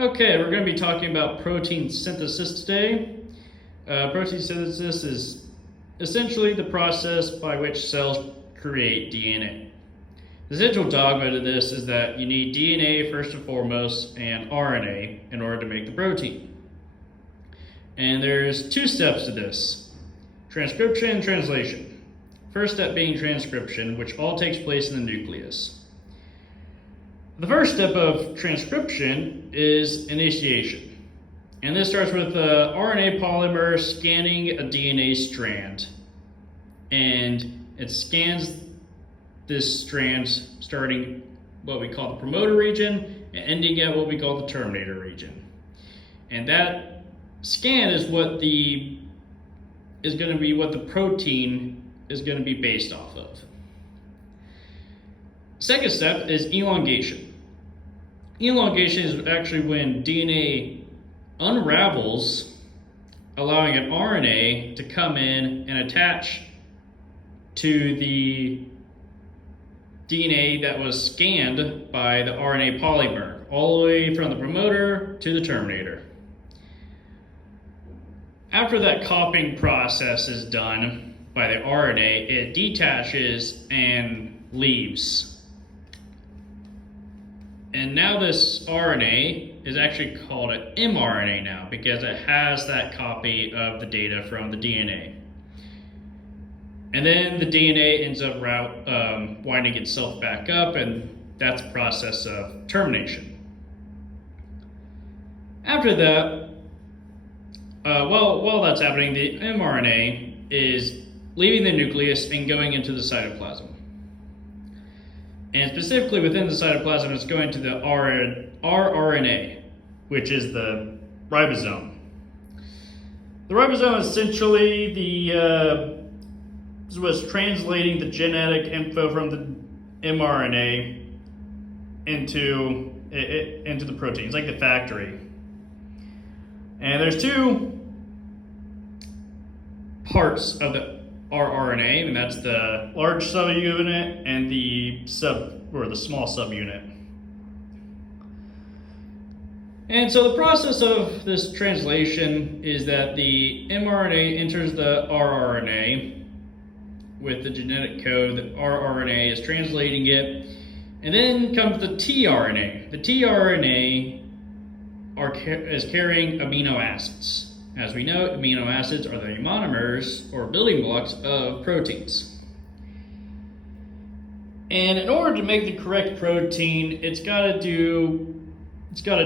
Okay, we're going to be talking about protein synthesis today. Protein synthesis is essentially the process by which cells create DNA. The essential dogma to this is that you need DNA first and foremost and RNA in order to make the protein. And there's two steps to this: transcription and translation. First step being transcription, which all takes place in the nucleus. The first step of transcription is initiation. And this starts with the RNA polymer scanning a DNA strand. And it scans this strand starting what we call the promoter region and ending at what we call the terminator region. And that scan is going to be what the protein is going to be based off of. Second step is elongation. Elongation is actually when DNA unravels, allowing an RNA to come in and attach to the DNA that was scanned by the RNA polymer, all the way from the promoter to the terminator. After that copying process is done by the RNA, it detaches and leaves. And now this RNA is actually called an mRNA now because it has that copy of the data from the DNA. And then the DNA ends up winding itself back up, and that's a process of termination. After that, while that's happening, the mRNA is leaving the nucleus and going into the cytoplasm. And specifically within the cytoplasm, it's going to the rRNA, which is the ribosome. The ribosome is essentially is what's translating the genetic info from the mRNA into the protein. It's like the factory. And there's two parts of the rRNA, and that's the large subunit and the small subunit. And so the process of this translation is that the mRNA enters the rRNA with the genetic code. The rRNA is translating it, and then comes the tRNA. The tRNA is carrying amino acids. As we know, amino acids are the monomers or building blocks of proteins. And in order to make the correct protein, it's got to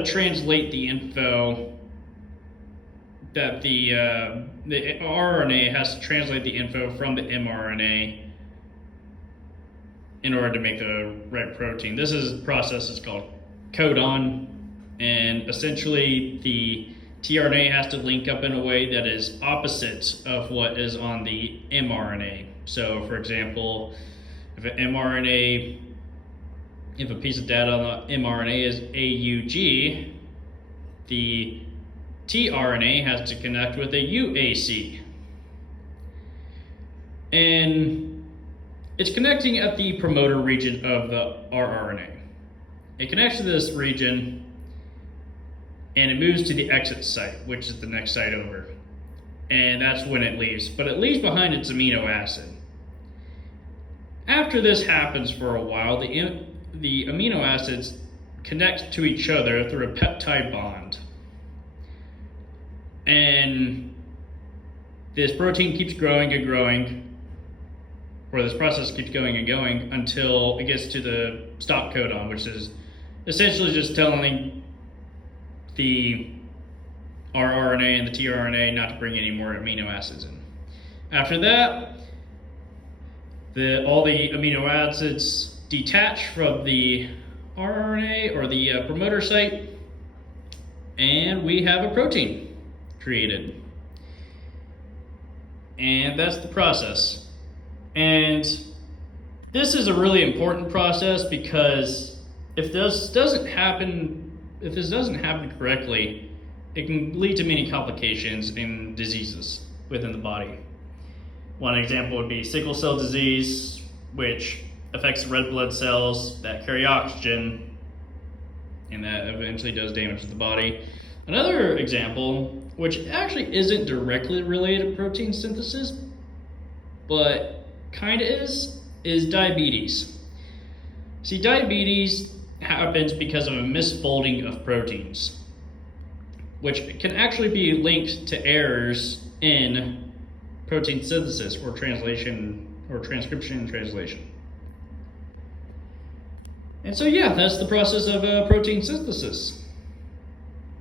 translate the info that the RNA has to translate the info from the mRNA in order to make the right protein. This process is called codon, and essentially the tRNA has to link up in a way that is opposite of what is on the mRNA. So, for example, if a piece of data on the mRNA is AUG, the tRNA has to connect with a UAC. And it's connecting at the promoter region of the rRNA. It connects to this region, and it moves to the exit site, which is the next site over. And that's when it leaves. But it leaves behind its amino acid. After this happens for a while, the amino acids connect to each other through a peptide bond. And this protein keeps growing and growing, or this process keeps going and going until it gets to the stop codon, which is essentially just telling the rRNA and the tRNA not to bring any more amino acids in. After that, all the amino acids detach from the rRNA or the promoter site, and we have a protein created. And that's the process. And this is a really important process because if this doesn't happen correctly, it can lead to many complications and diseases within the body. One example would be sickle cell disease, which affects the red blood cells that carry oxygen and that eventually does damage to the body. Another example, which actually isn't directly related to protein synthesis, but kind of is diabetes. See, diabetes happens because of a misfolding of proteins, which can actually be linked to errors in protein synthesis or translation or transcription and translation. And so yeah, that's the process of protein synthesis.